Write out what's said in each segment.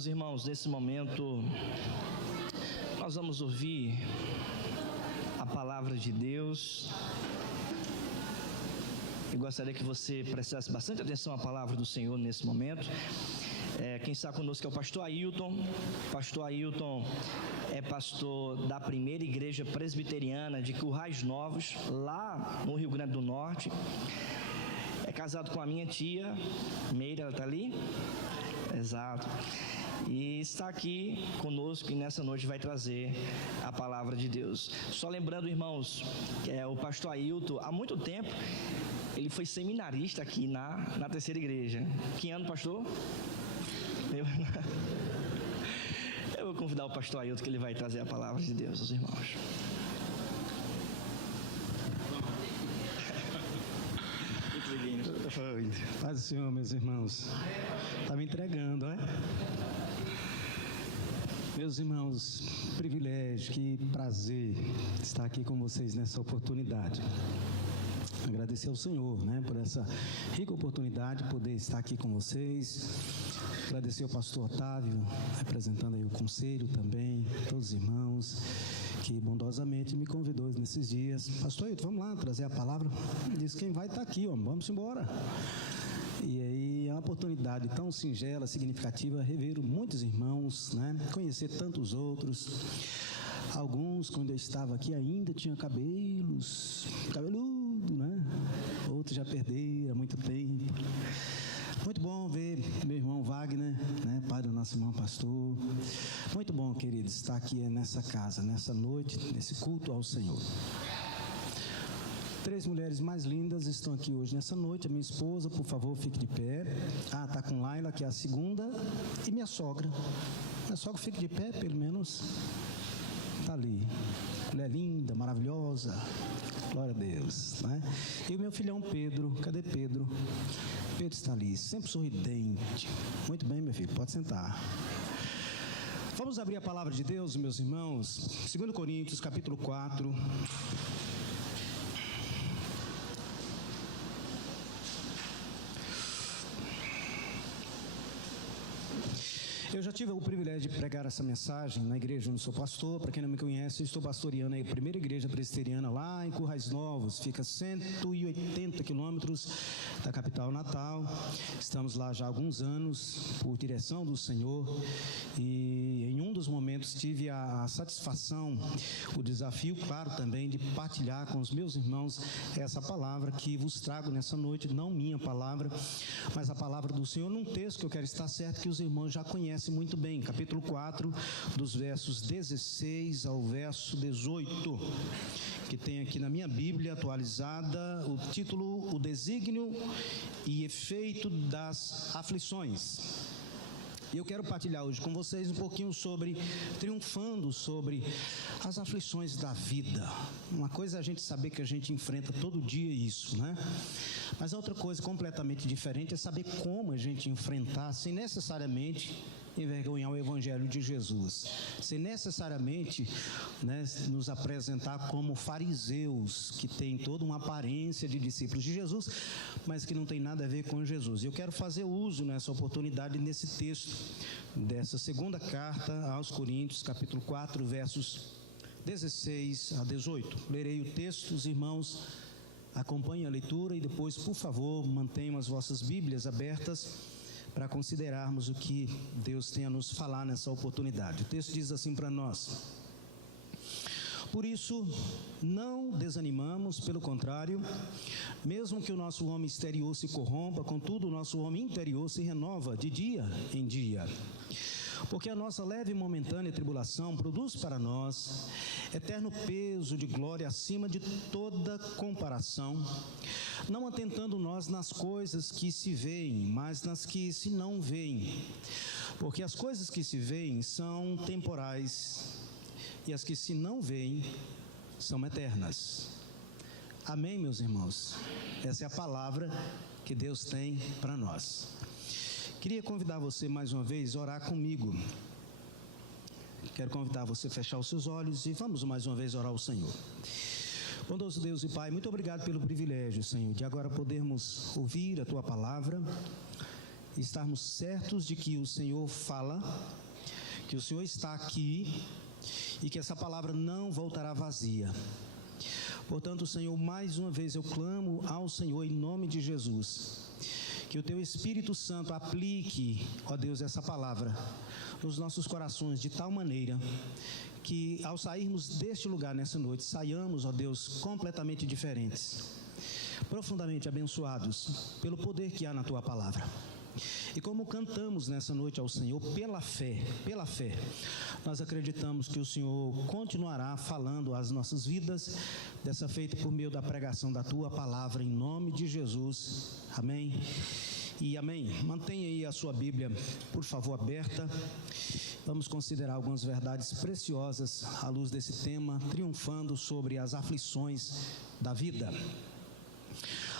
Meus irmãos, nesse momento nós vamos ouvir a palavra de Deus. Eu gostaria que você prestasse bastante atenção à palavra do Senhor nesse momento. Quem está conosco é o pastor Ailton. O pastor Ailton é pastor da primeira igreja presbiteriana de Currais Novos, lá no Rio Grande do Norte. É casado com a minha tia, Meira, ela está ali? Exato. E está aqui conosco e nessa noite vai trazer a palavra de Deus. Só lembrando, irmãos, que o pastor Ailton, há muito tempo, ele foi seminarista aqui na terceira igreja. Que ano, pastor? Eu vou convidar o pastor Ailton, que ele vai trazer a palavra de Deus aos irmãos. Paz do Senhor, meus irmãos. Está me entregando, é? Meus irmãos, privilégio, que prazer estar aqui com vocês nessa oportunidade. Agradecer ao Senhor, por essa rica oportunidade de poder estar aqui com vocês. Agradecer ao pastor Otávio, representando aí o conselho também, todos os irmãos, que bondosamente me convidou nesses dias. Pastor Ailton, vamos lá trazer a palavra. Diz quem vai estar aqui, vamos embora. E aí é uma oportunidade tão singela, significativa, rever muitos irmãos, conhecer tantos outros. Alguns, quando eu estava aqui, ainda tinham cabeludo, Outros já perderam há muito tempo. Muito bom ver meu irmão Wagner, pai do nosso irmão pastor. Muito bom, queridos, estar aqui nessa casa, nessa noite, nesse culto ao Senhor. 3 mulheres mais lindas estão aqui hoje nessa noite. A minha esposa, por favor, fique de pé. Está com Laila, que é a segunda. E minha sogra. Minha sogra fique de pé, pelo menos. Está ali. Ela é linda, maravilhosa. Glória a Deus. E o meu filhão Pedro. Cadê Pedro? Pedro está ali, sempre sorridente. Muito bem, meu filho, pode sentar. Vamos abrir a palavra de Deus, meus irmãos. 2 Coríntios, capítulo 4. Eu já tive o privilégio de pregar essa mensagem na igreja onde sou pastor. Para quem não me conhece, eu estou pastoreando a primeira igreja presbiteriana lá em Currais Novos. Fica a 180 quilômetros da capital natal. Estamos lá já há alguns anos, por direção do Senhor. E em um dos momentos tive a satisfação, o desafio, claro, também de partilhar com os meus irmãos essa palavra que vos trago nessa noite. Não minha palavra, mas a palavra do Senhor, num texto que eu quero estar certo que os irmãos já conhecem muito bem, capítulo 4, dos versos 16 ao verso 18, que tem aqui na minha Bíblia atualizada o título: O Desígnio e Efeito das Aflições. E eu quero partilhar hoje com vocês um pouquinho triunfando sobre as aflições da vida. Uma coisa é a gente saber que a gente enfrenta todo dia isso, Mas a outra coisa completamente diferente é saber como a gente enfrentar sem necessariamente envergonhar o Evangelho de Jesus, sem necessariamente nos apresentar como fariseus, que tem toda uma aparência de discípulos de Jesus, mas que não tem nada a ver com Jesus. E eu quero fazer uso nessa oportunidade, nesse texto, dessa segunda carta aos Coríntios, capítulo 4, versos 16 a 18. Lerei o texto, os irmãos acompanhem a leitura e depois, por favor, mantenham as vossas Bíblias abertas para considerarmos o que Deus tem a nos falar nessa oportunidade. O texto diz assim para nós: Por isso, não desanimamos, pelo contrário, mesmo que o nosso homem exterior se corrompa, contudo o nosso homem interior se renova de dia em dia. Porque a nossa leve e momentânea tribulação produz para nós eterno peso de glória acima de toda comparação, não atentando nós nas coisas que se veem, mas nas que se não veem. Porque as coisas que se veem são temporais, e as que se não veem são eternas. Amém, meus irmãos? Essa é a palavra que Deus tem para nós. Queria convidar você mais uma vez a orar comigo. Quero convidar você a fechar os seus olhos e vamos mais uma vez orar ao Senhor. Bondoso Deus e Pai, muito obrigado pelo privilégio, Senhor, de agora podermos ouvir a Tua palavra. estarmos certos de que o Senhor fala, que o Senhor está aqui e que essa palavra não voltará vazia. Portanto, Senhor, mais uma vez eu clamo ao Senhor em nome de Jesus, que o Teu Espírito Santo aplique, ó Deus, essa palavra nos nossos corações de tal maneira que ao sairmos deste lugar nessa noite, saiamos, ó Deus, completamente diferentes, profundamente abençoados pelo poder que há na Tua palavra. E como cantamos nessa noite ao Senhor, pela fé, nós acreditamos que o Senhor continuará falando às nossas vidas, dessa feita por meio da pregação da Tua palavra, em nome de Jesus. Amém e amém. Mantenha aí a sua Bíblia, por favor, aberta. Vamos considerar algumas verdades preciosas à luz desse tema, triunfando sobre as aflições da vida.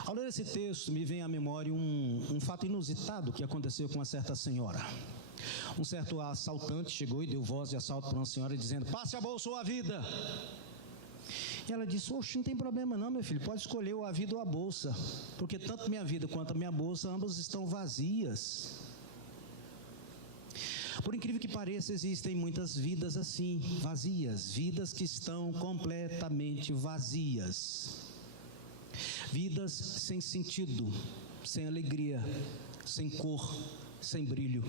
Ao ler esse texto, me vem à memória um fato inusitado que aconteceu com uma certa senhora. Um certo assaltante chegou e deu voz de assalto para uma senhora dizendo: passe a bolsa ou a vida. E ela disse: oxe, não tem problema não, meu filho, pode escolher ou a vida ou a bolsa, porque tanto minha vida quanto a minha bolsa, ambas estão vazias. Por incrível que pareça, existem muitas vidas assim, vazias, vidas que estão completamente vazias. Vidas sem sentido, sem alegria, sem cor, sem brilho,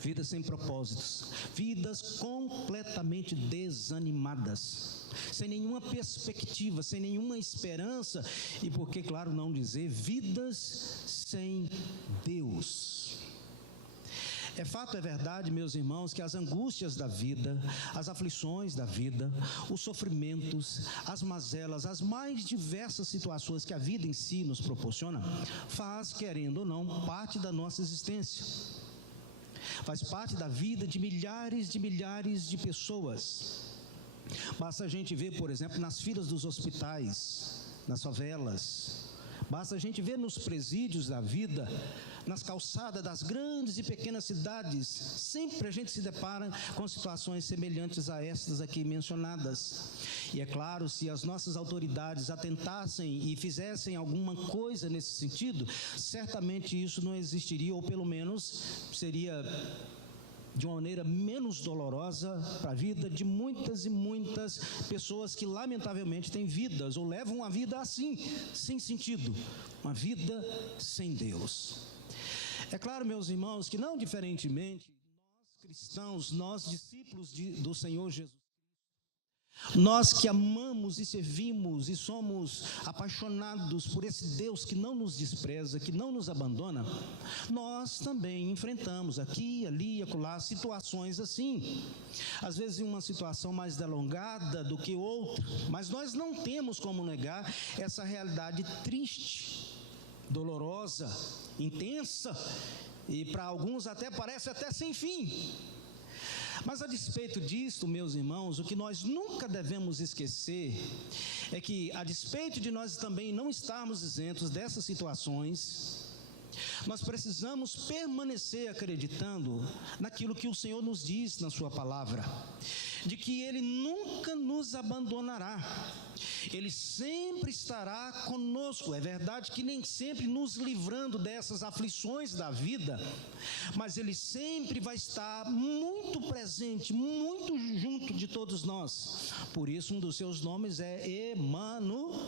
vidas sem propósitos, vidas completamente desanimadas, sem nenhuma perspectiva, sem nenhuma esperança e, por que, claro, não dizer, vidas sem Deus. É fato, é verdade, meus irmãos, que as angústias da vida, as aflições da vida, os sofrimentos, as mazelas, as mais diversas situações que a vida em si nos proporciona, faz, querendo ou não, parte da nossa existência. Faz parte da vida de milhares de pessoas. Basta a gente ver, por exemplo, nas filas dos hospitais, nas favelas. Basta a gente ver nos presídios da vida, nas calçadas das grandes e pequenas cidades, sempre a gente se depara com situações semelhantes a estas aqui mencionadas. E é claro, se as nossas autoridades atentassem e fizessem alguma coisa nesse sentido, certamente isso não existiria, ou pelo menos seria de uma maneira menos dolorosa para a vida de muitas e muitas pessoas que lamentavelmente têm vidas ou levam uma vida assim, sem sentido, uma vida sem Deus. É claro, meus irmãos, que não diferentemente, nós cristãos, nós discípulos do Senhor Jesus, nós que amamos e servimos e somos apaixonados por esse Deus que não nos despreza, que não nos abandona, nós também enfrentamos aqui, ali e acolá situações assim. Às vezes uma situação mais delongada do que outra, mas nós não temos como negar essa realidade triste, dolorosa, intensa e para alguns até parece até sem fim. Mas a despeito disto, meus irmãos, o que nós nunca devemos esquecer é que, a despeito de nós também não estarmos isentos dessas situações, nós precisamos permanecer acreditando naquilo que o Senhor nos diz na sua palavra, de que Ele nunca nos abandonará. Ele sempre estará conosco. É verdade que nem sempre nos livrando dessas aflições da vida, mas Ele sempre vai estar muito presente, muito junto de todos nós. Por isso, um dos seus nomes é Emanuel,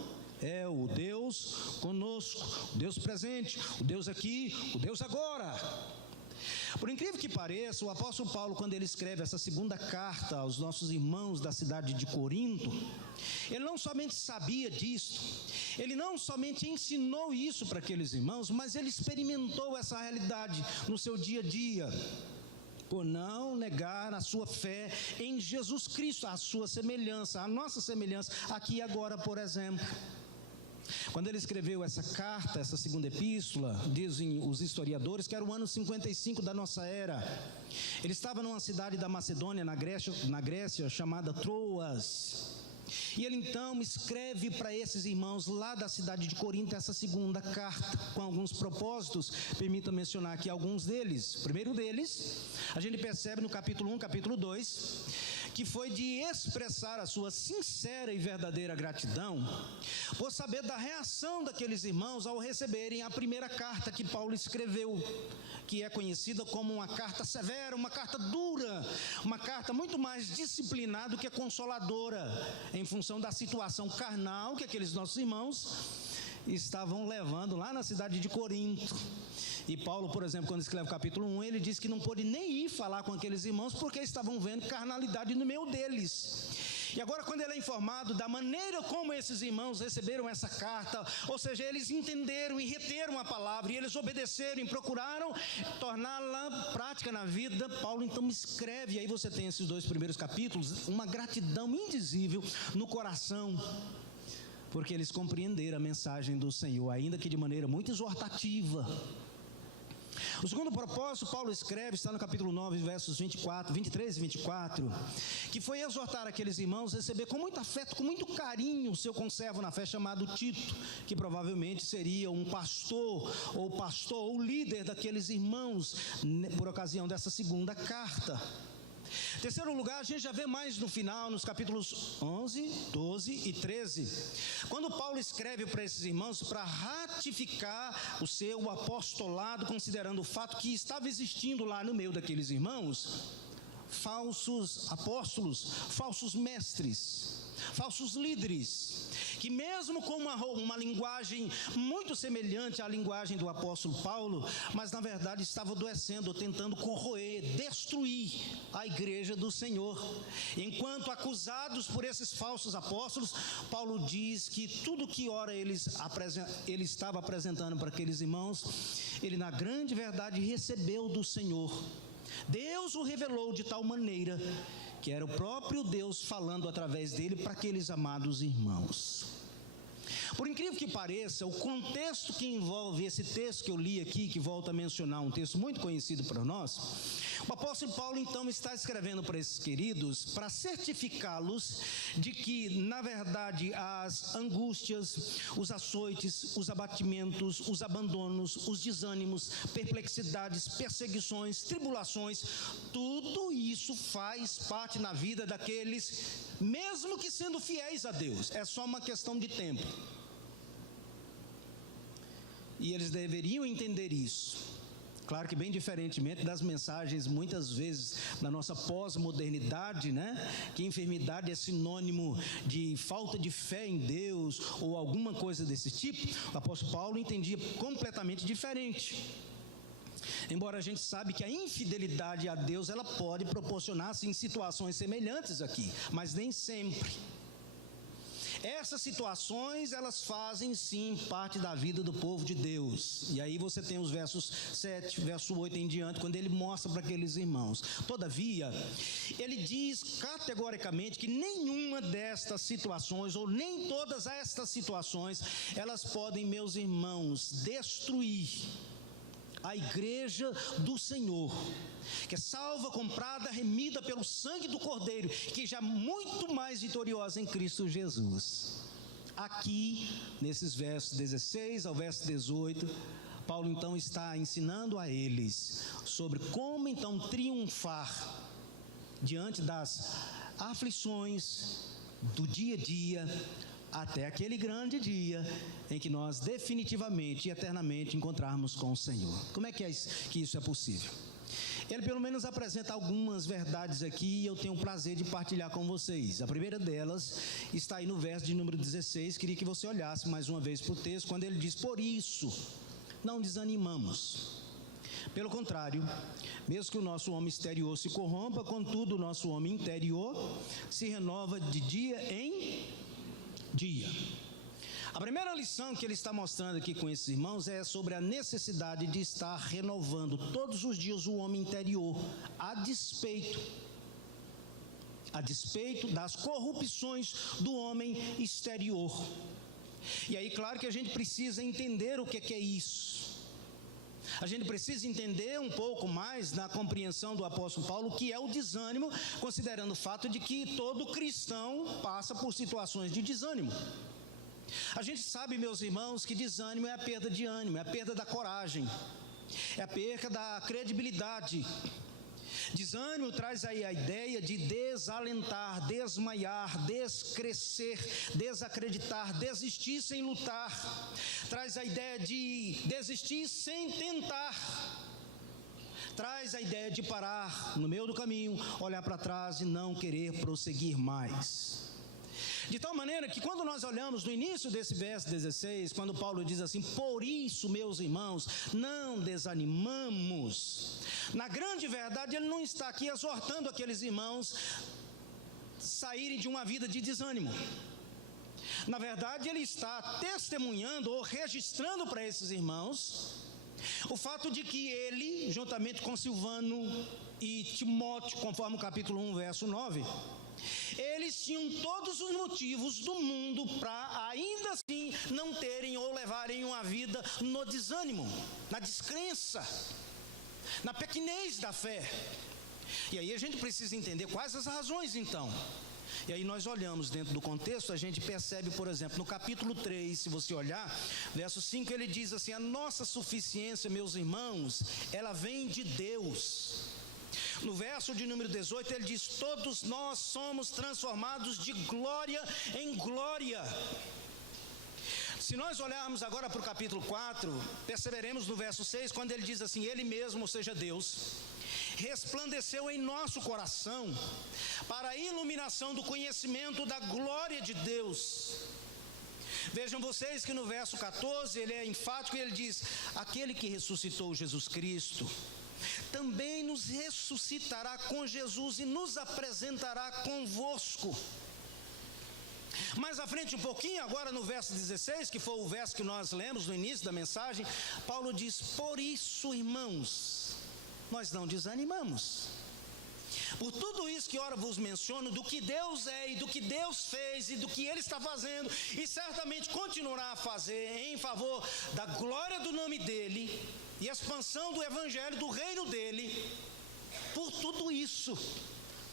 o Deus conosco, o Deus presente, o Deus aqui, o Deus agora. Por incrível que pareça, o apóstolo Paulo, quando ele escreve essa segunda carta aos nossos irmãos da cidade de Corinto, ele não somente sabia disso, ele não somente ensinou isso para aqueles irmãos, mas ele experimentou essa realidade no seu dia a dia, por não negar a sua fé em Jesus Cristo, a sua semelhança, a nossa semelhança, aqui e agora, por exemplo. Quando ele escreveu essa carta, essa segunda epístola, dizem os historiadores que era o ano 55 da nossa era. Ele estava numa cidade da Macedônia, na Grécia, chamada Troas. E ele então escreve para esses irmãos lá da cidade de Corinto essa segunda carta, com alguns propósitos. Permita mencionar aqui alguns deles. O primeiro deles, a gente percebe no capítulo 1, capítulo 2, que foi de expressar a sua sincera e verdadeira gratidão por saber da reação daqueles irmãos ao receberem a primeira carta que Paulo escreveu, que é conhecida como uma carta severa, uma carta dura, uma carta muito mais disciplinada do que consoladora, em função da situação carnal que aqueles nossos irmãos estavam levando lá na cidade de Corinto. E Paulo, por exemplo, quando escreve o capítulo 1, ele diz que não pôde nem ir falar com aqueles irmãos porque estavam vendo carnalidade no meio deles. E agora, quando ele é informado da maneira como esses irmãos receberam essa carta, ou seja, eles entenderam e reteram a palavra, e eles obedeceram e procuraram torná-la prática na vida, Paulo então escreve, e aí você tem esses 2 primeiros capítulos, uma gratidão indizível no coração, porque eles compreenderam a mensagem do Senhor, ainda que de maneira muito exortativa. O segundo propósito, Paulo escreve, está no capítulo 9, versos 23 e 24, que foi exortar aqueles irmãos a receber com muito afeto, com muito carinho, o seu conservo na fé chamado Tito, que provavelmente seria um pastor ou líder daqueles irmãos, por ocasião dessa segunda carta. Terceiro lugar, a gente já vê mais no final, nos capítulos 11, 12 e 13, quando Paulo escreve para esses irmãos para ratificar o seu apostolado, considerando o fato que estava existindo lá no meio daqueles irmãos falsos apóstolos, falsos mestres, falsos líderes, que mesmo com uma linguagem muito semelhante à linguagem do apóstolo Paulo, mas na verdade estavam adoecendo, tentando corroer, destruir a igreja do Senhor. Enquanto acusados por esses falsos apóstolos, Paulo diz que tudo que ora ele estava apresentando para aqueles irmãos, ele na grande verdade recebeu do Senhor. Deus o revelou de tal maneira que era o próprio Deus falando através dele para aqueles amados irmãos. Por incrível que pareça, o contexto que envolve esse texto que eu li aqui, que volta a mencionar um texto muito conhecido para nós, o apóstolo Paulo então está escrevendo para esses queridos, para certificá-los de que, na verdade, as angústias, os açoites, os abatimentos, os abandonos, os desânimos, perplexidades, perseguições, tribulações, tudo isso faz parte na vida daqueles, mesmo que sendo fiéis a Deus, é só uma questão de tempo. E eles deveriam entender isso. Claro que bem diferentemente das mensagens, muitas vezes, na nossa pós-modernidade, né? Que enfermidade é sinônimo de falta de fé em Deus ou alguma coisa desse tipo. O apóstolo Paulo entendia completamente diferente. Embora a gente sabe que a infidelidade a Deus, ela pode proporcionar-se em situações semelhantes aqui, mas nem sempre. Essas situações, elas fazem sim parte da vida do povo de Deus. E aí você tem os versos 7, verso 8 em diante, quando ele mostra para aqueles irmãos. Todavia, ele diz categoricamente que nenhuma destas situações, ou nem todas estas situações, elas podem, meus irmãos, destruir a igreja do Senhor, que é salva, comprada, remida pelo sangue do Cordeiro, que já é muito mais vitoriosa em Cristo Jesus. Aqui, nesses versos 16 ao verso 18, Paulo então está ensinando a eles sobre como então triunfar diante das aflições do dia a dia, até aquele grande dia em que nós definitivamente e eternamente encontrarmos com o Senhor. Como é que isso é possível? Ele pelo menos apresenta algumas verdades aqui e eu tenho o prazer de partilhar com vocês. A primeira delas está aí no verso de número 16, queria que você olhasse mais uma vez para o texto, quando ele diz: por isso não desanimamos. Pelo contrário, mesmo que o nosso homem exterior se corrompa, contudo o nosso homem interior se renova de dia em dia. A primeira lição que ele está mostrando aqui com esses irmãos é sobre a necessidade de estar renovando todos os dias o homem interior, a despeito das corrupções do homem exterior. E aí, claro que a gente precisa entender o que é isso. A gente precisa entender um pouco mais na compreensão do apóstolo Paulo o que é o desânimo, considerando o fato de que todo cristão passa por situações de desânimo. A gente sabe, meus irmãos, que desânimo é a perda de ânimo, é a perda da coragem, é a perda da credibilidade. Desânimo traz aí a ideia de desalentar, desmaiar, descrescer, desacreditar, desistir sem lutar. Traz a ideia de desistir sem tentar. Traz a ideia de parar no meio do caminho, olhar para trás e não querer prosseguir mais. De tal maneira que quando nós olhamos no início desse verso 16, quando Paulo diz assim: por isso, meus irmãos, não desanimamos. Na grande verdade, ele não está aqui exortando aqueles irmãos a saírem de uma vida de desânimo. Na verdade, ele está testemunhando ou registrando para esses irmãos o fato de que ele, juntamente com Silvano e Timóteo, conforme o capítulo 1, verso 9, eles tinham todos os motivos do mundo para ainda assim não terem ou levarem uma vida no desânimo, na descrença, na pequenez da fé. E aí a gente precisa entender quais as razões então. E aí nós olhamos dentro do contexto, a gente percebe, por exemplo, no capítulo 3, se você olhar, verso 5, ele diz assim: a nossa suficiência, meus irmãos, ela vem de Deus. No verso de número 18, ele diz: todos nós somos transformados de glória em glória. Se nós olharmos agora para o capítulo 4, perceberemos no verso 6, quando ele diz assim: ele mesmo, ou seja, Deus, resplandeceu em nosso coração para a iluminação do conhecimento da glória de Deus. Vejam vocês que no verso 14 ele é enfático e ele diz: aquele que ressuscitou Jesus Cristo também nos ressuscitará com Jesus e nos apresentará convosco. Mais à frente um pouquinho, agora no verso 16, que foi o verso que nós lemos no início da mensagem, Paulo diz: por isso, irmãos, nós não desanimamos. Por tudo isso que ora vos menciono, do que Deus é e do que Deus fez e do que Ele está fazendo e certamente continuará a fazer em favor da glória do nome dEle e expansão do evangelho do reino dEle, por tudo isso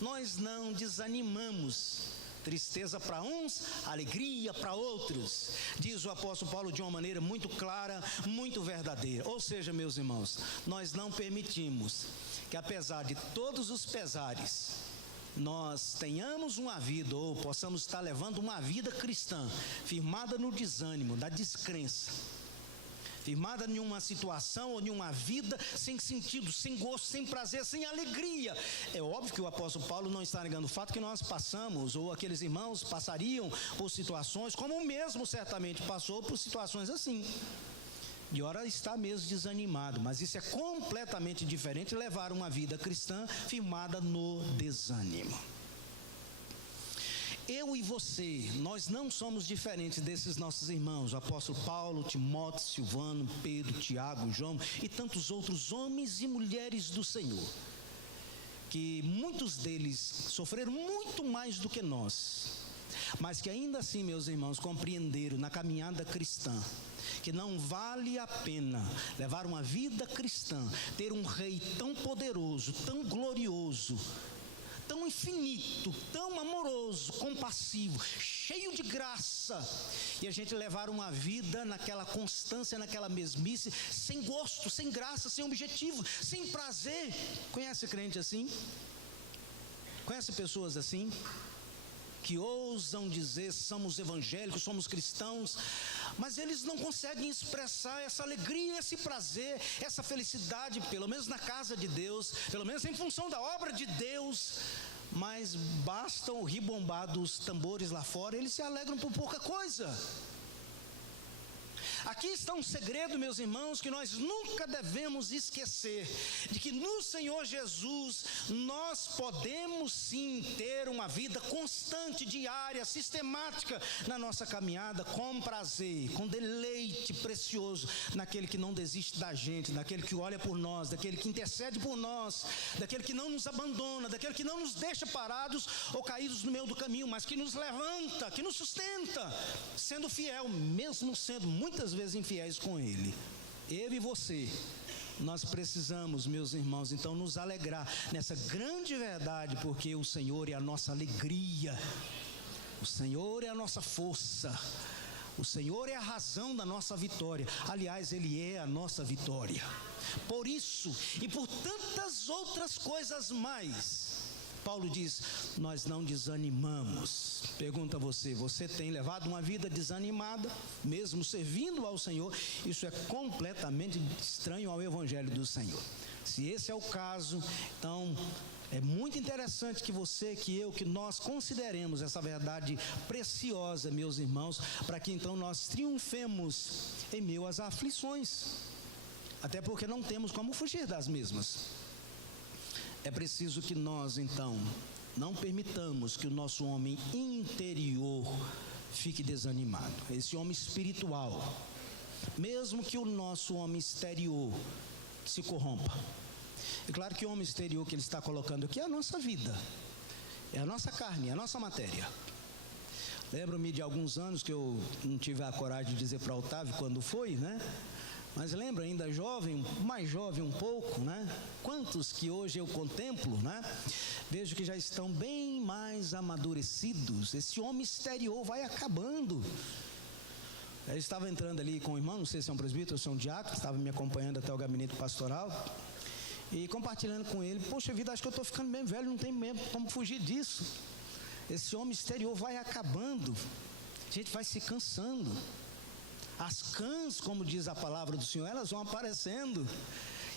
nós não desanimamos. Tristeza para uns, alegria para outros, diz o apóstolo Paulo de uma maneira muito clara, muito verdadeira. Ou seja, meus irmãos, nós não permitimos que, apesar de todos os pesares, nós tenhamos uma vida, ou possamos estar levando uma vida cristã, firmada no desânimo, da descrença, firmada em uma situação ou em uma vida sem sentido, sem gosto, sem prazer, sem alegria. É óbvio que o apóstolo Paulo não está negando o fato que nós passamos, ou aqueles irmãos passariam por situações, como o mesmo certamente passou por situações assim. De hora está mesmo desanimado, mas isso é completamente diferente de levar uma vida cristã firmada no desânimo. Eu e você, nós não somos diferentes desses nossos irmãos, o apóstolo Paulo, Timóteo, Silvano, Pedro, Tiago, João e tantos outros homens e mulheres do Senhor, que muitos deles sofreram muito mais do que nós, mas que ainda assim, meus irmãos, compreenderam na caminhada cristã que não vale a pena levar uma vida cristã, ter um rei tão poderoso, tão glorioso, tão infinito, tão amoroso, compassivo, cheio de graça, e a gente levar uma vida naquela constância, naquela mesmice, sem gosto, sem graça, sem objetivo, sem prazer. Conhece crente assim? Conhece pessoas assim? Que ousam dizer somos evangélicos, somos cristãos, mas eles não conseguem expressar essa alegria, esse prazer, essa felicidade, pelo menos na casa de Deus, pelo menos em função da obra de Deus. Mas basta o ribombar dos tambores lá fora, eles se alegram por pouca coisa. Aqui está um segredo, meus irmãos, que nós nunca devemos esquecer, de que no Senhor Jesus nós podemos sim ter uma vida constante, diária, sistemática na nossa caminhada, com prazer, com deleite precioso naquele que não desiste da gente, daquele que olha por nós, daquele que intercede por nós, daquele que não nos abandona, daquele que não nos deixa parados ou caídos no meio do caminho, mas que nos levanta, que nos sustenta, sendo fiel, mesmo sendo muitas vezes infiéis com Ele. Eu e você, nós precisamos, meus irmãos, então nos alegrar nessa grande verdade, porque o Senhor é a nossa alegria, o Senhor é a nossa força, O Senhor é a razão da nossa vitória. Aliás, Ele é a nossa vitória. Por isso e por tantas outras coisas mais, Paulo diz, nós não desanimamos. Pergunta você tem levado uma vida desanimada, mesmo servindo ao Senhor? Isso é completamente estranho ao Evangelho do Senhor. Se esse é o caso, então é muito interessante que você, que eu, que nós consideremos essa verdade preciosa, meus irmãos, para que então nós triunfemos em meio às aflições, até porque não temos como fugir das mesmas. É preciso que nós então não permitamos que o nosso homem interior fique desanimado, esse homem espiritual, mesmo que o nosso homem exterior se corrompa. É claro que o homem exterior que ele está colocando aqui é a nossa vida, é a nossa carne, é a nossa matéria. Lembro-me de alguns anos que eu não tive a coragem de dizer para Otávio quando foi, né? Mas lembro, ainda jovem, mais jovem um pouco, né? Quantos que hoje eu contemplo, né? Vejo que já estão bem mais amadurecidos. Esse homem exterior vai acabando. Eu estava entrando ali com o irmão, não sei se é um presbítero ou se é um diácono, estava me acompanhando até o gabinete pastoral e compartilhando com ele, poxa vida, acho que eu estou ficando bem velho, não tem mesmo como fugir disso. Esse homem exterior vai acabando, a gente vai se cansando. As cãs, como diz a palavra do Senhor, elas vão aparecendo.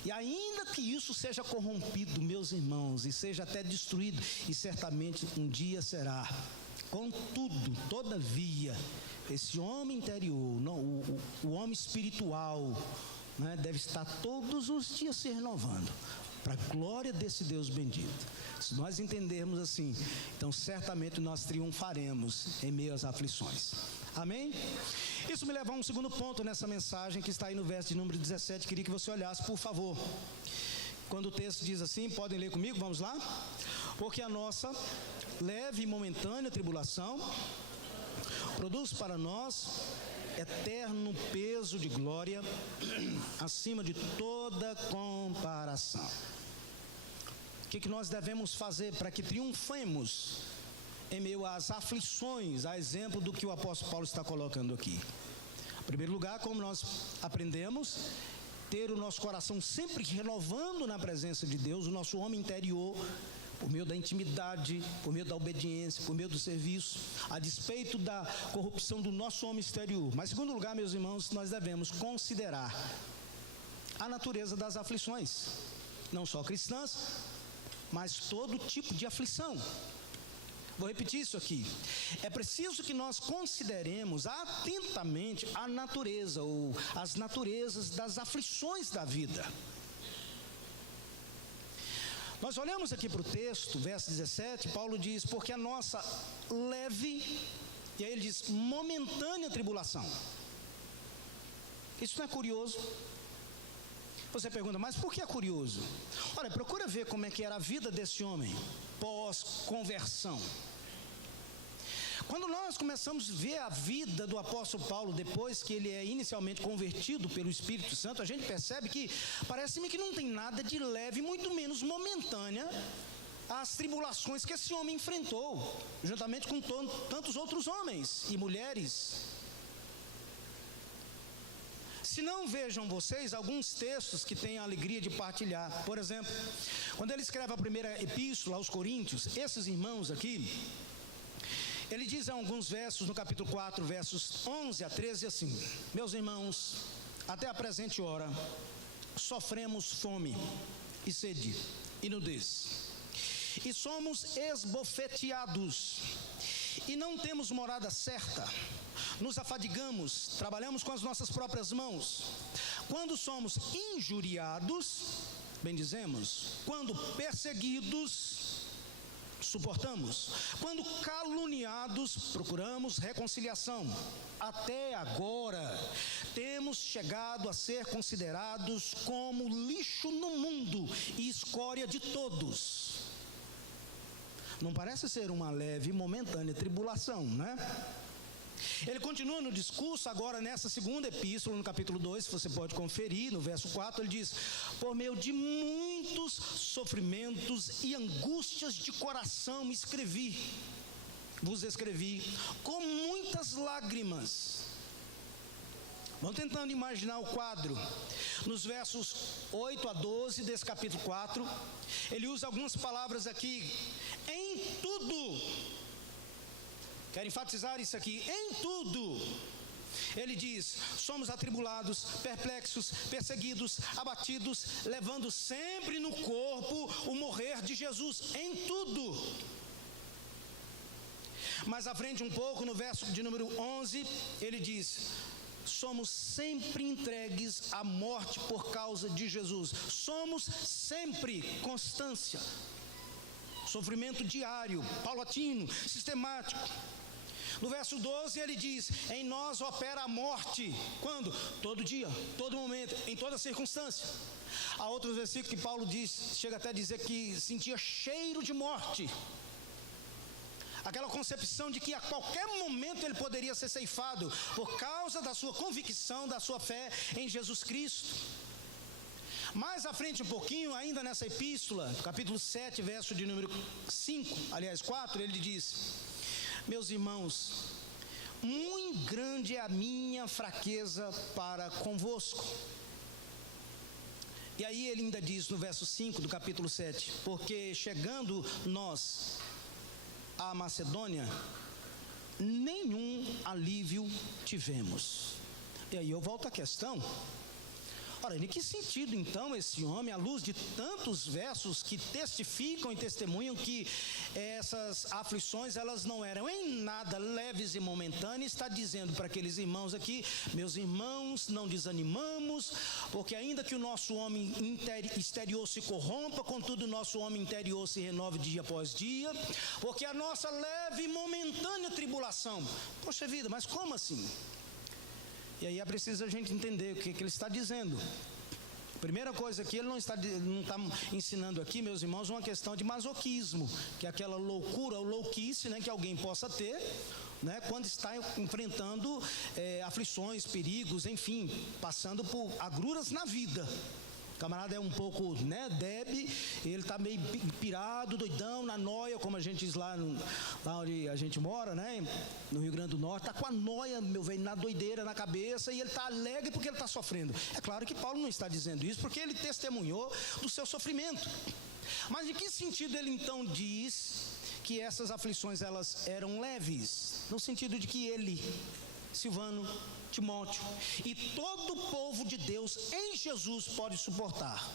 E ainda que isso seja corrompido, meus irmãos, e seja até destruído, e certamente um dia será. Contudo, todavia, esse homem interior, não, o homem espiritual, né, deve estar todos os dias se renovando, para a glória desse Deus bendito. Se nós entendermos assim, então certamente nós triunfaremos em meio às aflições. Amém? Isso me leva a um segundo ponto nessa mensagem que está aí no verso de número 17. Queria que você olhasse, por favor. Quando o texto diz assim, podem ler comigo, vamos lá? Porque a nossa leve e momentânea tribulação produz para nós eterno peso de glória acima de toda comparação. O que nós devemos fazer para que triunfemos em meio às aflições, a exemplo do que o apóstolo Paulo está colocando aqui? Em primeiro lugar, como nós aprendemos, ter o nosso coração sempre renovando na presença de Deus, o nosso homem interior, por meio da intimidade, por meio da obediência, por meio do serviço, a despeito da corrupção do nosso homem exterior. Mas, em segundo lugar, meus irmãos, nós devemos considerar a natureza das aflições, não só cristãs, mas todo tipo de aflição. Vou repetir isso aqui. É preciso que nós consideremos atentamente a natureza, ou as naturezas das aflições da vida. Nós olhamos aqui para o texto, verso 17, Paulo diz, porque a nossa leve, e aí ele diz, momentânea tribulação. Isso não é curioso? Você pergunta, mas por que é curioso? Olha, procura ver como é que era a vida desse homem pós-conversão. Quando nós começamos a ver a vida do apóstolo Paulo, depois que ele é inicialmente convertido pelo Espírito Santo, a gente percebe que parece-me que não tem nada de leve, muito menos momentânea, as tribulações que esse homem enfrentou, juntamente com tantos outros homens e mulheres. Se não, vejam vocês alguns textos que têm a alegria de partilhar. Por exemplo, quando ele escreve a primeira epístola aos Coríntios, esses irmãos aqui, ele diz em alguns versos, no capítulo 4, versos 11 a 13, assim: meus irmãos, até a presente hora, sofremos fome e sede e nudez, e somos esbofeteados, e não temos morada certa, nos afadigamos, trabalhamos com as nossas próprias mãos. Quando somos injuriados, bendizemos. Quando perseguidos, suportamos. Quando caluniados, procuramos reconciliação. Até agora, temos chegado a ser considerados como lixo no mundo e escória de todos. Não parece ser uma leve e momentânea tribulação, né? Ele continua no discurso agora nessa segunda epístola, no capítulo 2, se você pode conferir, no verso 4, ele diz: por meio de muitos sofrimentos e angústias de coração vos escrevi, com muitas lágrimas, Vamos tentando imaginar o quadro. Nos versos 8 a 12 desse capítulo 4, ele usa algumas palavras aqui. Em tudo. Quero enfatizar isso aqui. Em tudo. Ele diz: somos atribulados, perplexos, perseguidos, abatidos, levando sempre no corpo o morrer de Jesus. Em tudo. Mais à frente um pouco, no verso de número 11, ele diz: somos sempre entregues à morte por causa de Jesus. Somos sempre, constância, sofrimento diário, paulatino, sistemático. No verso 12 ele diz: em nós opera a morte. Quando? Todo dia, todo momento, em toda circunstância. Há outros versículos que Paulo diz, chega até a dizer que sentia cheiro de morte. Aquela concepção de que a qualquer momento ele poderia ser ceifado por causa da sua convicção, da sua fé em Jesus Cristo. Mais à frente um pouquinho, ainda nessa epístola, capítulo 7, verso de número 4, ele diz: meus irmãos, muito grande é a minha fraqueza para convosco. E aí ele ainda diz no verso 5 do capítulo 7, porque chegando nós à Macedônia, nenhum alívio tivemos. E aí eu volto à questão. Ora, em que sentido então esse homem, à luz de tantos versos que testificam e testemunham que essas aflições, elas não eram em nada leves e momentâneas, está dizendo para aqueles irmãos aqui: meus irmãos, não desanimamos, porque ainda que o nosso homem exterior se corrompa, contudo o nosso homem interior se renove dia após dia, porque a nossa leve e momentânea tribulação. Poxa vida, mas como assim? E aí é preciso a gente entender o que ele está dizendo. Primeira coisa que ele não está ensinando aqui, meus irmãos, uma questão de masoquismo, que é aquela loucura ou louquice, né, que alguém possa ter, né, quando está enfrentando aflições, perigos, enfim, passando por agruras na vida. O camarada é um pouco, né, débil, ele está meio pirado, doidão, na noia, como a gente diz lá onde a gente mora, né, no Rio Grande do Norte, está com a noia, meu velho, na doideira na cabeça, e ele está alegre porque ele está sofrendo. É claro que Paulo não está dizendo isso, porque ele testemunhou do seu sofrimento. Mas em que sentido ele então diz que essas aflições elas eram leves? No sentido de que ele, Silvano, Timóteo e todo o povo de Deus em Jesus pode suportar.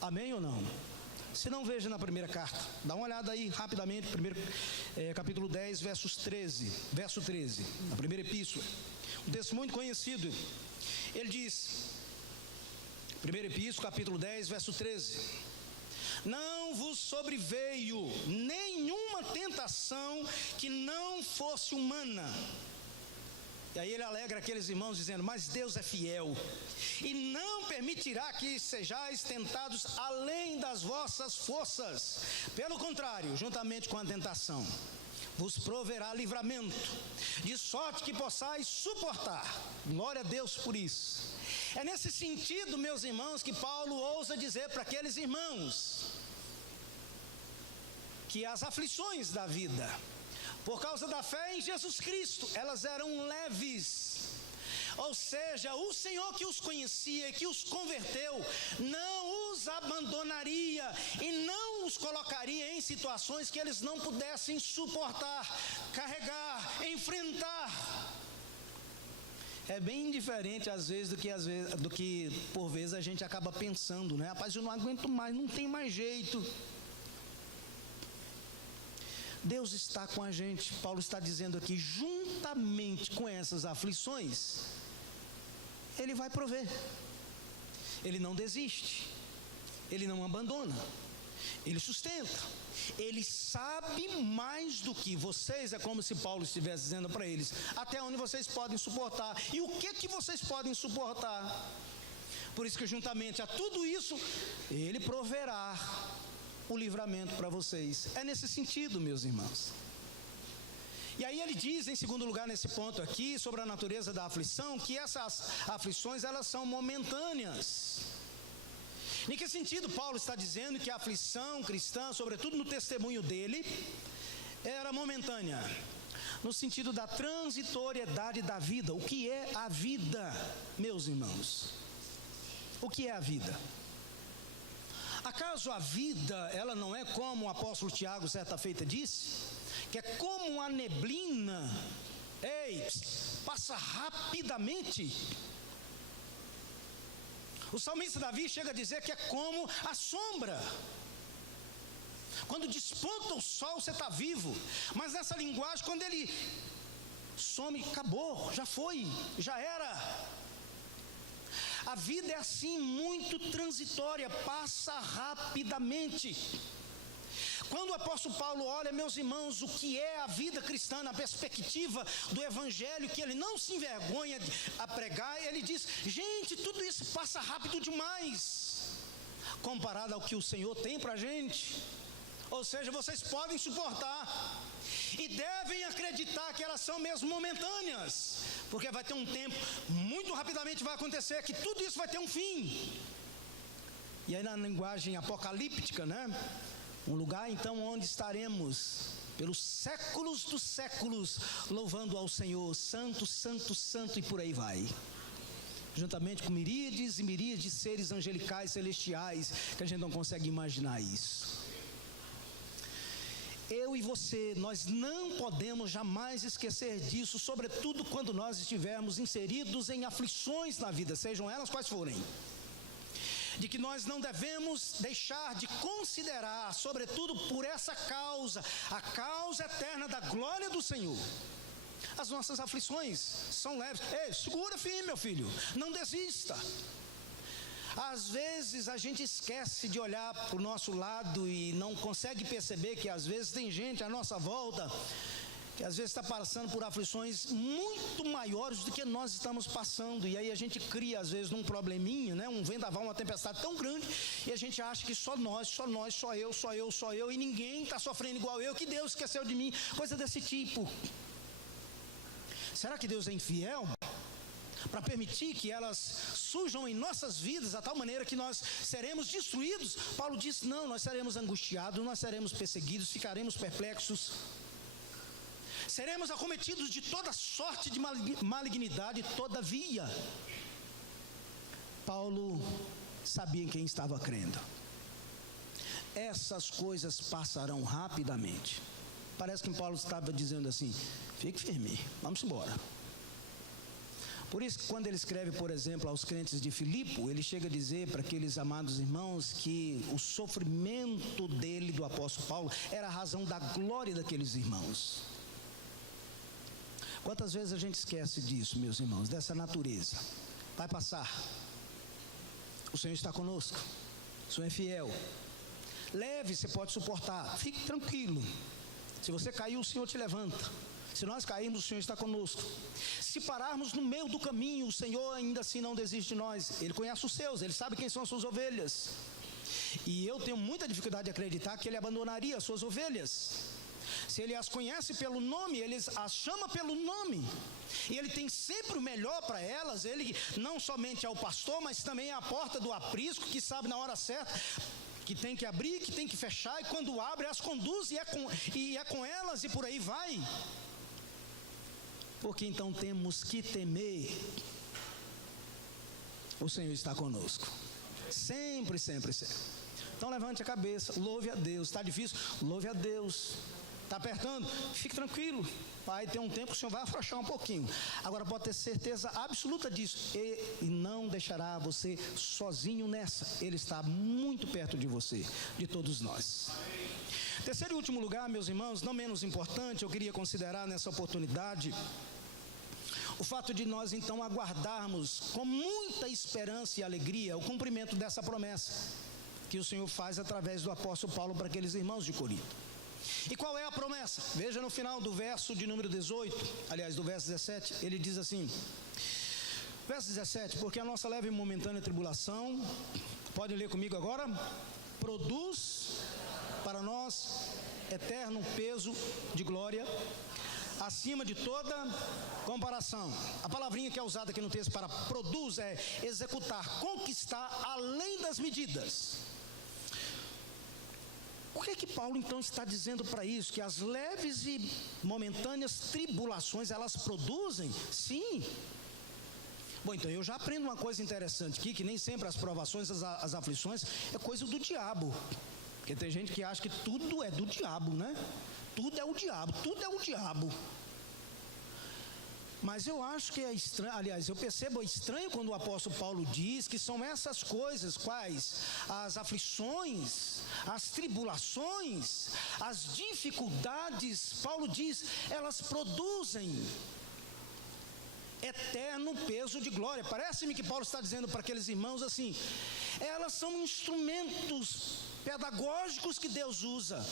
Amém ou não? Se não, veja na primeira carta, dá uma olhada aí rapidamente, capítulo 10, verso 13, a primeira epístola, um texto muito conhecido. Ele diz, primeira epístola, capítulo 10, verso 13: não vos sobreveio nenhuma tentação que não fosse humana. E aí ele alegra aqueles irmãos dizendo: mas Deus é fiel e não permitirá que sejais tentados além das vossas forças. Pelo contrário, juntamente com a tentação, vos proverá livramento, de sorte que possais suportar. Glória a Deus por isso. É nesse sentido, meus irmãos, que Paulo ousa dizer para aqueles irmãos que as aflições da vida, por causa da fé em Jesus Cristo, elas eram leves. Ou seja, o Senhor que os conhecia e que os converteu, não os abandonaria e não os colocaria em situações que eles não pudessem suportar, carregar, enfrentar. É bem diferente às vezes do que por vezes a gente acaba pensando, né? Rapaz, eu não aguento mais, não tem mais jeito. Deus está com a gente. Paulo está dizendo aqui, juntamente com essas aflições, Ele vai prover. Ele não desiste, Ele não abandona, Ele sustenta. Ele sabe mais do que vocês. É como se Paulo estivesse dizendo para eles: até onde vocês podem suportar e o que vocês podem suportar. Por isso que juntamente a tudo isso, Ele proverá o livramento para vocês. É nesse sentido, meus irmãos. E aí ele diz, em segundo lugar, nesse ponto aqui, sobre a natureza da aflição, que essas aflições, elas são momentâneas. Em que sentido Paulo está dizendo que a aflição cristã, sobretudo no testemunho dele, era momentânea? no sentido da transitoriedade da vida. O que é a vida, meus irmãos? O que é a vida? Acaso a vida, ela não é como o apóstolo Tiago certa feita disse? Que é como a neblina, passa rapidamente. O salmista Davi chega a dizer que é como a sombra. Quando desponta o sol, você está vivo. Mas nessa linguagem, quando ele some, acabou, já foi, já era. A vida é assim, muito transitória, passa rapidamente. Quando o apóstolo Paulo olha, meus irmãos, o que é a vida cristã na perspectiva do evangelho, que ele não se envergonha a pregar, ele diz, gente, tudo isso passa rápido demais, comparado ao que o Senhor tem para a gente. Ou seja, vocês podem suportar e devem acreditar que elas são mesmo momentâneas, porque vai ter um tempo, muito rapidamente vai acontecer, que tudo isso vai ter um fim. E aí na linguagem apocalíptica, né? Um lugar então onde estaremos pelos séculos dos séculos louvando ao Senhor, santo, santo, santo, e por aí vai, juntamente com miríades e miríades de seres angelicais, celestiais, que a gente não consegue imaginar isso. Eu e você, nós não podemos jamais esquecer disso, sobretudo quando nós estivermos inseridos em aflições na vida, sejam elas quais forem. De que nós não devemos deixar de considerar, sobretudo por essa causa, a causa eterna da glória do Senhor. As nossas aflições são leves. Segura firme, meu filho, não desista. Às vezes a gente esquece de olhar para o nosso lado e não consegue perceber que às vezes tem gente à nossa volta que às vezes está passando por aflições muito maiores do que nós estamos passando, e aí a gente cria às vezes num probleminha, né? Um vendaval, uma tempestade tão grande, e a gente acha que só eu, e ninguém está sofrendo igual eu, que Deus esqueceu de mim, coisa desse tipo. Será que Deus é infiel para permitir que elas surjam em nossas vidas a tal maneira que nós seremos destruídos? Paulo disse, não, nós seremos angustiados, nós seremos perseguidos, ficaremos perplexos, seremos acometidos de toda sorte de malignidade. Todavia, Paulo sabia em quem estava crendo. Essas coisas passarão rapidamente. Parece que Paulo estava dizendo assim, fique firme, vamos embora. Por isso, quando ele escreve, por exemplo, aos crentes de Filipe, ele chega a dizer para aqueles amados irmãos que o sofrimento dele, do apóstolo Paulo, era a razão da glória daqueles irmãos. Quantas vezes a gente esquece disso, meus irmãos, dessa natureza? Vai passar. O Senhor está conosco. O Senhor é fiel. Leve, você pode suportar. Fique tranquilo. Se você caiu, o Senhor te levanta. Se nós cairmos, o Senhor está conosco. Se pararmos no meio do caminho, o Senhor ainda assim não desiste de nós. Ele conhece os seus, Ele sabe quem são as suas ovelhas. E eu tenho muita dificuldade de acreditar que Ele abandonaria as suas ovelhas. Se Ele as conhece pelo nome, Ele as chama pelo nome. E Ele tem sempre o melhor para elas. Ele não somente é o pastor, mas também é a porta do aprisco, que sabe na hora certa que tem que abrir, que tem que fechar, e quando abre, as conduz e é com elas, e por aí vai. Porque então temos que temer. O Senhor está conosco. Sempre, sempre, sempre. Então levante a cabeça, louve a Deus. Está difícil? Louve a Deus. Está apertando? Fique tranquilo. Vai ter um tempo que o Senhor vai afrouxar um pouquinho. Agora pode ter certeza absoluta disso. E não deixará você sozinho nessa. Ele está muito perto de você, de todos nós. Terceiro e último lugar, meus irmãos, não menos importante, eu queria considerar nessa oportunidade o fato de nós então aguardarmos com muita esperança e alegria o cumprimento dessa promessa que o Senhor faz através do apóstolo Paulo para aqueles irmãos de Corinto. E qual é a promessa? Veja no final do verso de número 18, aliás, do verso 17, ele diz assim, verso 17, porque a nossa leve e momentânea tribulação, podem ler comigo agora, produz para nós eterno peso de glória, acima de toda comparação. A palavrinha que é usada aqui no texto para produz é executar, conquistar além das medidas. O que é que Paulo então está dizendo para isso? Que as leves e momentâneas tribulações, elas produzem? Sim. Bom, então eu já aprendo uma coisa interessante aqui, que nem sempre as provações, as aflições é coisa do diabo. Porque tem gente que acha que tudo é do diabo, né? Tudo é o diabo, tudo é o diabo. Mas eu acho que é estranho, aliás, eu percebo estranho quando o apóstolo Paulo diz que são essas coisas, quais? As aflições, as tribulações, as dificuldades, Paulo diz, elas produzem eterno peso de glória. Parece-me que Paulo está dizendo para aqueles irmãos assim, elas são instrumentos pedagógicos que Deus usa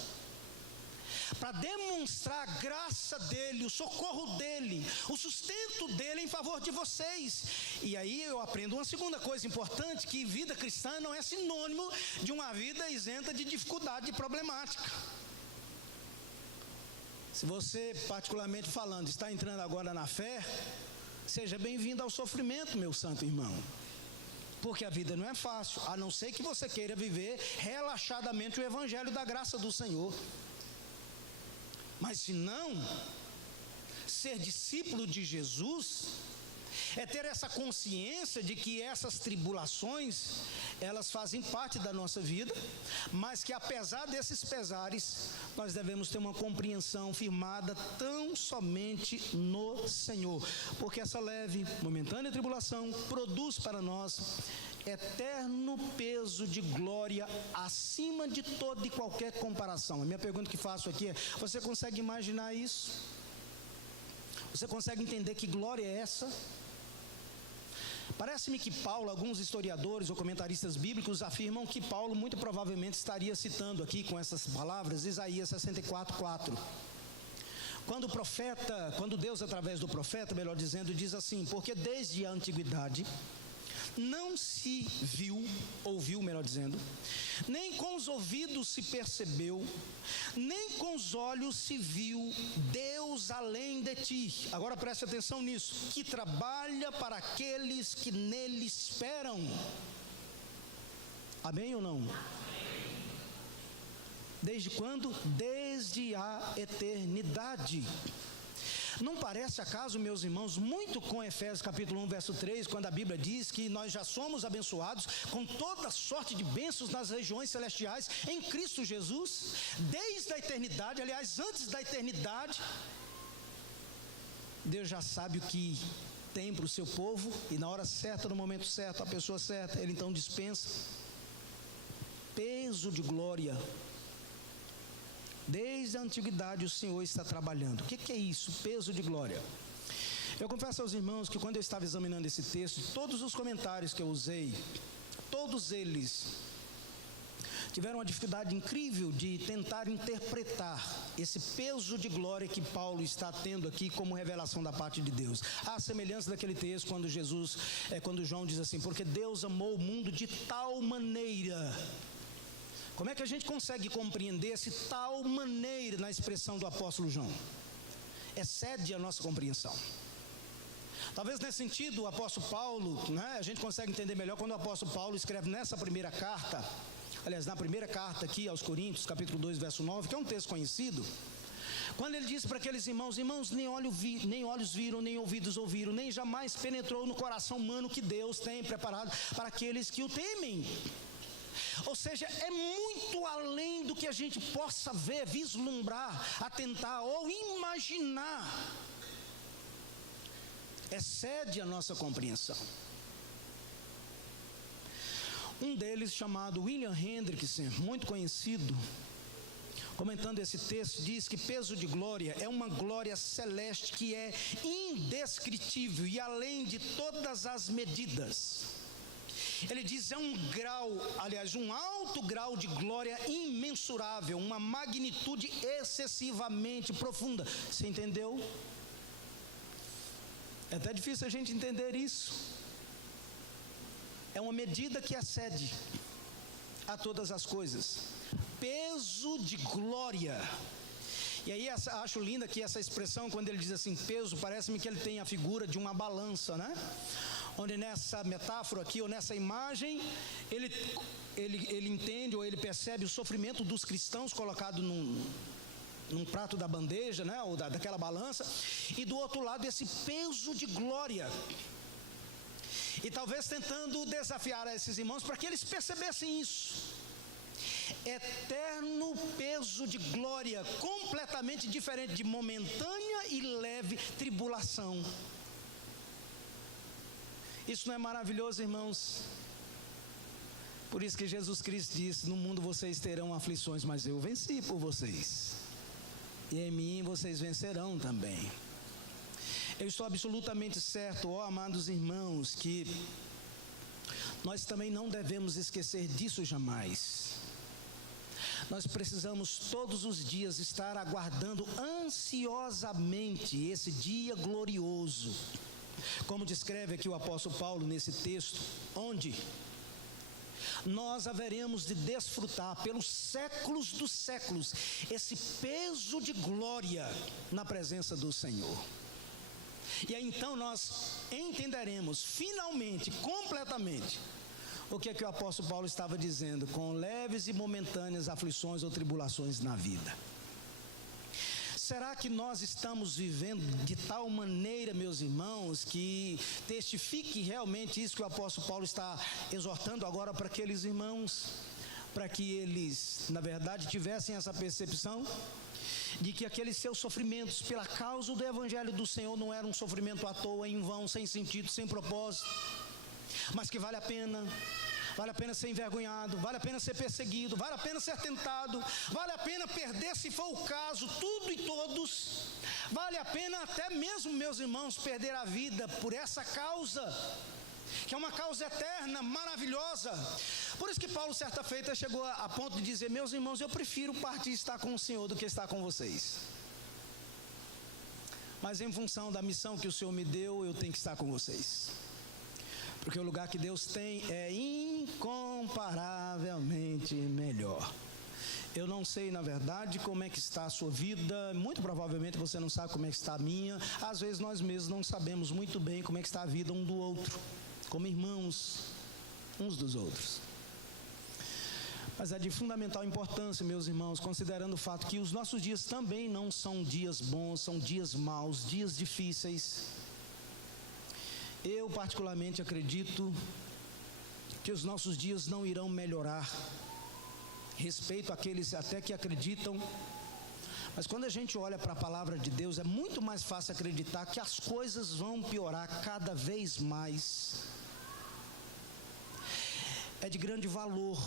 para demonstrar a graça dele, o socorro dele, o sustento dele em favor de vocês. E aí eu aprendo uma segunda coisa importante, que vida cristã não é sinônimo de uma vida isenta de dificuldade e problemática. Se você, particularmente falando, está entrando agora na fé, seja bem-vindo ao sofrimento, meu santo irmão. Porque a vida não é fácil, a não ser que você queira viver relaxadamente o evangelho da graça do Senhor. Mas se não, ser discípulo de Jesus é ter essa consciência de que essas tribulações, elas fazem parte da nossa vida, mas que apesar desses pesares, nós devemos ter uma compreensão firmada tão somente no Senhor, porque essa leve, momentânea tribulação produz para nós eterno peso de glória acima de toda e qualquer comparação. A minha pergunta que faço aqui é, você consegue imaginar isso? Você consegue entender que glória é essa? Parece-me que Paulo, alguns historiadores ou comentaristas bíblicos afirmam que Paulo muito provavelmente estaria citando aqui com essas palavras Isaías 64:4. Quando Deus através do profeta, melhor dizendo, diz assim, porque desde a antiguidade não se ouviu, melhor dizendo, nem com os ouvidos se percebeu, nem com os olhos se viu Deus além de ti. Agora preste atenção nisso, que trabalha para aqueles que nele esperam. Amém ou não? Desde quando? Desde a eternidade. Não parece acaso, meus irmãos, muito com Efésios capítulo 1, verso 3, quando a Bíblia diz que nós já somos abençoados com toda sorte de bênçãos nas regiões celestiais em Cristo Jesus, desde a eternidade, aliás, antes da eternidade, Deus já sabe o que tem para o seu povo, e na hora certa, no momento certo, a pessoa certa, Ele então dispensa peso de glória. Desde a antiguidade o Senhor está trabalhando. O que é isso? Peso de glória. Eu confesso aos irmãos que quando eu estava examinando esse texto, todos os comentários que eu usei, todos eles tiveram uma dificuldade incrível de tentar interpretar esse peso de glória que Paulo está tendo aqui como revelação da parte de Deus. À semelhança daquele texto quando João diz assim, porque Deus amou o mundo de tal maneira. Como é que a gente consegue compreender esse tal maneira na expressão do apóstolo João? Excede a nossa compreensão. Talvez nesse sentido o apóstolo Paulo, a gente consegue entender melhor quando o apóstolo Paulo escreve nessa primeira carta, aliás, na primeira carta aqui aos Coríntios, capítulo 2, verso 9, que é um texto conhecido, quando ele diz para aqueles irmãos, nem olhos viram, nem ouvidos ouviram, nem jamais penetrou no coração humano que Deus tem preparado para aqueles que o temem. Ou seja, é muito além do que a gente possa ver, vislumbrar, atentar ou imaginar. Excede a nossa compreensão. Um deles, chamado William Hendrickson, muito conhecido, comentando esse texto, diz que peso de glória é uma glória celeste que é indescritível e além de todas as medidas. Ele diz, é um alto grau de glória imensurável, uma magnitude excessivamente profunda. Você entendeu? É até difícil a gente entender isso. É uma medida que excede a todas as coisas. Peso de glória. E aí acho linda que essa expressão, quando ele diz assim, peso, parece-me que ele tem a figura de uma balança, né? Onde nessa metáfora aqui, ou nessa imagem, ele entende ou ele percebe o sofrimento dos cristãos colocado num prato da bandeja, né, ou daquela balança, e do outro lado esse peso de glória. E talvez tentando desafiar esses irmãos para que eles percebessem isso. Eterno peso de glória, completamente diferente de momentânea e leve tribulação. Isso não é maravilhoso, irmãos? Por isso que Jesus Cristo disse: no mundo vocês terão aflições, mas eu venci por vocês, e em mim vocês vencerão também. Eu estou absolutamente certo, ó amados irmãos, que nós também não devemos esquecer disso jamais. Nós precisamos todos os dias estar aguardando ansiosamente esse dia glorioso, como descreve aqui o apóstolo Paulo nesse texto, onde nós haveremos de desfrutar pelos séculos dos séculos esse peso de glória na presença do Senhor. E aí então nós entenderemos finalmente, completamente, o que é que o apóstolo Paulo estava dizendo, com leves e momentâneas aflições ou tribulações na vida. Será que nós estamos vivendo de tal maneira, meus irmãos, que testifique realmente isso que o apóstolo Paulo está exortando agora para aqueles irmãos, para que eles, na verdade, tivessem essa percepção de que aqueles seus sofrimentos pela causa do evangelho do Senhor não era um sofrimento à toa, em vão, sem sentido, sem propósito, mas que vale a pena ser envergonhado, vale a pena ser perseguido, vale a pena ser tentado, vale a pena perder, se for o caso, tudo e todos, vale a pena até mesmo, meus irmãos, perder a vida por essa causa, que é uma causa eterna, maravilhosa. Por isso que Paulo, certa feita, chegou a ponto de dizer: meus irmãos, eu prefiro partir e estar com o Senhor do que estar com vocês, mas em função da missão que o Senhor me deu, eu tenho que estar com vocês, porque o lugar que Deus tem é incomparavelmente melhor. Eu não sei, na verdade, como é que está a sua vida, muito provavelmente você não sabe como é que está a minha, às vezes nós mesmos não sabemos muito bem como é que está a vida um do outro, como irmãos uns dos outros. Mas é de fundamental importância, meus irmãos, considerando o fato que os nossos dias também não são dias bons, são dias maus, dias difíceis. Eu particularmente acredito que os nossos dias não irão melhorar, respeito àqueles até que acreditam, mas quando a gente olha para a palavra de Deus, é muito mais fácil acreditar que as coisas vão piorar cada vez mais. É de grande valor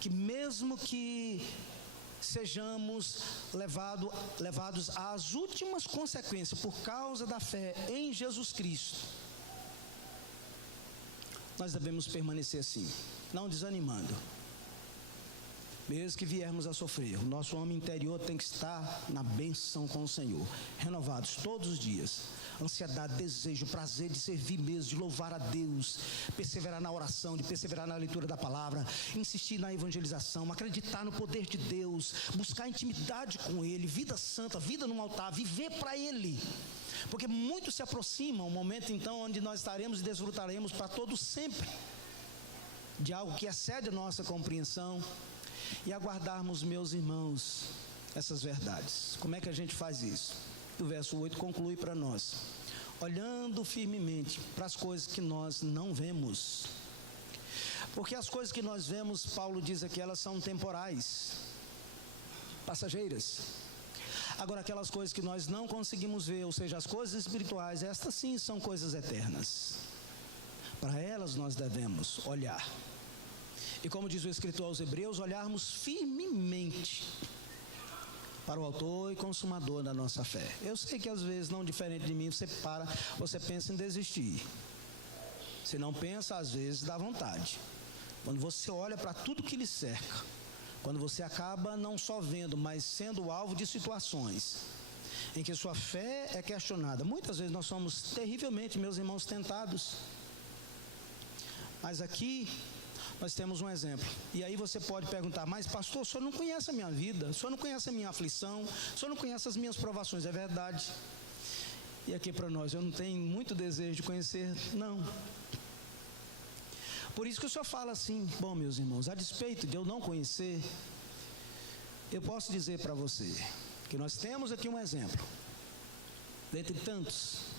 que mesmo que sejamos levados às últimas consequências por causa da fé em Jesus Cristo, nós devemos permanecer assim, não desanimando, mesmo que viermos a sofrer. O nosso homem interior tem que estar na bênção com o Senhor, renovados todos os dias, ansiedade, desejo, prazer de servir mesmo, de louvar a Deus, perseverar na oração, de perseverar na leitura da palavra, insistir na evangelização, acreditar no poder de Deus, buscar intimidade com Ele, vida santa, vida no altar, viver para Ele, porque muito se aproxima o momento então onde nós estaremos e desfrutaremos para todos sempre de algo que excede a nossa compreensão, e aguardarmos, meus irmãos, essas verdades. Como é que a gente faz isso? O verso 8 conclui para nós: olhando firmemente para as coisas que nós não vemos, porque as coisas que nós vemos, Paulo diz aqui, elas são temporais, passageiras. Agora, aquelas coisas que nós não conseguimos ver, ou seja, as coisas espirituais, estas sim são coisas eternas. Para elas nós devemos olhar. E como diz o escritor aos Hebreus, olharmos firmemente para o autor e consumador da nossa fé. Eu sei que às vezes, não diferente de mim, você pensa em desistir. Se não pensa, às vezes dá vontade. Quando você olha para tudo que lhe cerca, quando você acaba não só vendo, mas sendo alvo de situações em que sua fé é questionada. Muitas vezes nós somos terrivelmente, meus irmãos, tentados. Mas aqui nós temos um exemplo. E aí você pode perguntar: mas pastor, o senhor não conhece a minha vida, o senhor não conhece a minha aflição, o senhor não conhece as minhas provações. É verdade. E aqui para nós, eu não tenho muito desejo de conhecer, não. Por isso que o Senhor fala assim. Bom, meus irmãos, a despeito de eu não conhecer, eu posso dizer para você que nós temos aqui um exemplo, dentre tantos,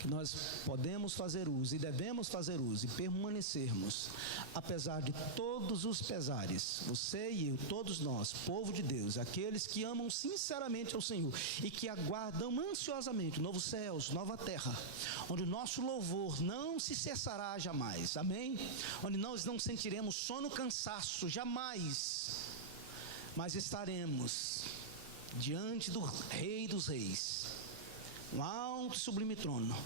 que nós podemos fazer uso e devemos fazer uso e permanecermos, apesar de todos os pesares, você e eu, todos nós, povo de Deus, aqueles que amam sinceramente ao Senhor e que aguardam ansiosamente novos céus, nova terra, onde o nosso louvor não se cessará jamais, amém? Onde nós não sentiremos sono, cansaço, jamais, mas estaremos diante do Rei dos Reis, um alto e sublime trono,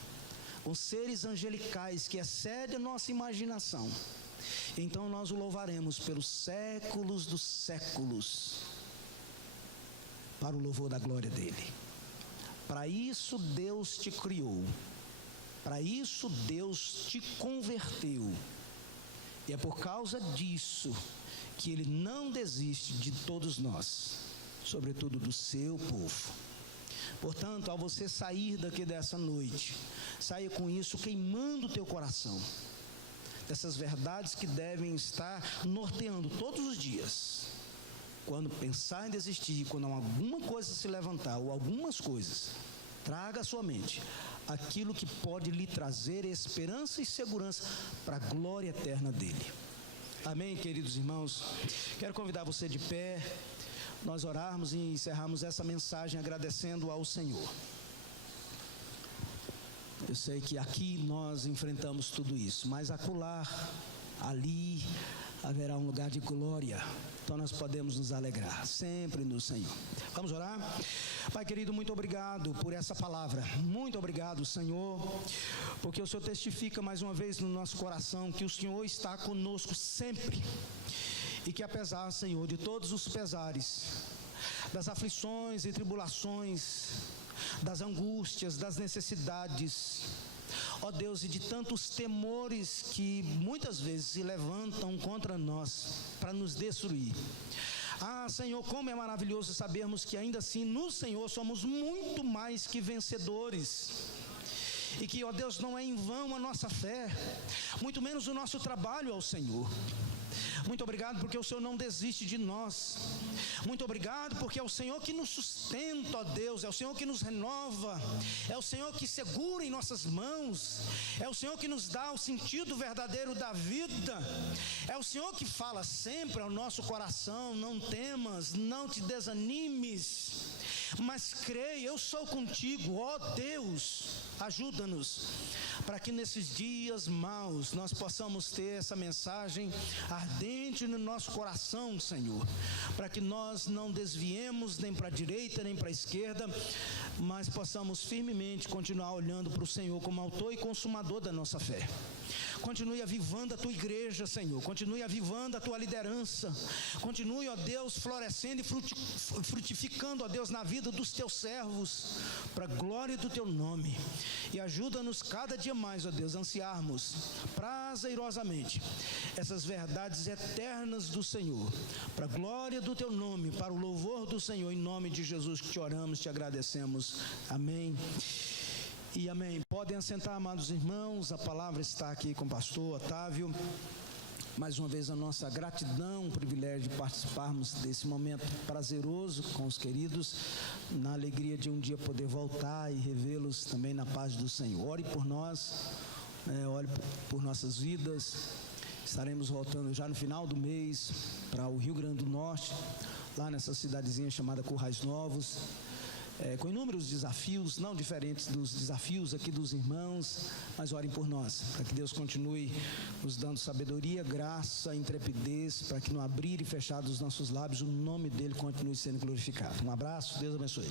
com seres angelicais que excedem a nossa imaginação. Então nós o louvaremos pelos séculos dos séculos, para o louvor da glória dele. Para isso Deus te criou, para isso Deus te converteu, e é por causa disso que ele não desiste de todos nós, sobretudo do seu povo. Portanto, ao você sair daqui dessa noite, saia com isso queimando o teu coração, dessas verdades que devem estar norteando todos os dias. Quando pensar em desistir, quando alguma coisa se levantar, ou algumas coisas, traga à sua mente aquilo que pode lhe trazer esperança e segurança para a glória eterna dele. Amém, queridos irmãos? Quero convidar você de pé, nós orarmos e encerrarmos essa mensagem agradecendo ao Senhor. Eu sei que aqui nós enfrentamos tudo isso, mas acolá, ali, haverá um lugar de glória. Então nós podemos nos alegrar sempre no Senhor. Vamos orar? Pai querido, muito obrigado por essa palavra. Muito obrigado, Senhor, porque o Senhor testifica mais uma vez no nosso coração que o Senhor está conosco sempre. E que apesar, Senhor, de todos os pesares, das aflições e tribulações, das angústias, das necessidades, ó Deus, e de tantos temores que muitas vezes se levantam contra nós para nos destruir. Ah, Senhor, como é maravilhoso sabermos que ainda assim no Senhor somos muito mais que vencedores. E que, ó Deus, não é em vão a nossa fé, muito menos o nosso trabalho ao Senhor. Muito obrigado porque o Senhor não desiste de nós. Muito obrigado porque é o Senhor que nos sustenta, ó Deus. É o Senhor que nos renova. É o Senhor que segura em nossas mãos. É o Senhor que nos dá o sentido verdadeiro da vida. É o Senhor que fala sempre ao nosso coração: não temas, não te desanimes, mas creia, eu sou contigo, ó Deus. Ajuda-nos para que nesses dias maus nós possamos ter essa mensagem ardente no nosso coração, Senhor, para que nós não desviemos nem para a direita nem para a esquerda, mas possamos firmemente continuar olhando para o Senhor como autor e consumador da nossa fé. Continue avivando a tua igreja, Senhor. Continue avivando a tua liderança. Continue, ó Deus, florescendo e frutificando, ó Deus, na vida dos teus servos, para a glória do teu nome. E ajuda-nos cada dia mais, ó Deus, a ansiarmos prazerosamente essas verdades eternas do Senhor, para a glória do teu nome, para o louvor do Senhor. Em nome de Jesus que te oramos, te agradecemos. Amém. E amém. Podem assentar, amados irmãos, a palavra está aqui com o pastor Otávio. Mais uma vez a nossa gratidão, o privilégio de participarmos desse momento prazeroso com os queridos, na alegria de um dia poder voltar e revê-los também na paz do Senhor. Ore por nós, ore por nossas vidas. Estaremos voltando já no final do mês para o Rio Grande do Norte, lá nessa cidadezinha chamada Currais Novos, com inúmeros desafios, não diferentes dos desafios aqui dos irmãos, mas orem por nós, para que Deus continue nos dando sabedoria, graça, intrepidez, para que no abrir e fechar dos nossos lábios o nome dele continue sendo glorificado. Um abraço, Deus abençoe.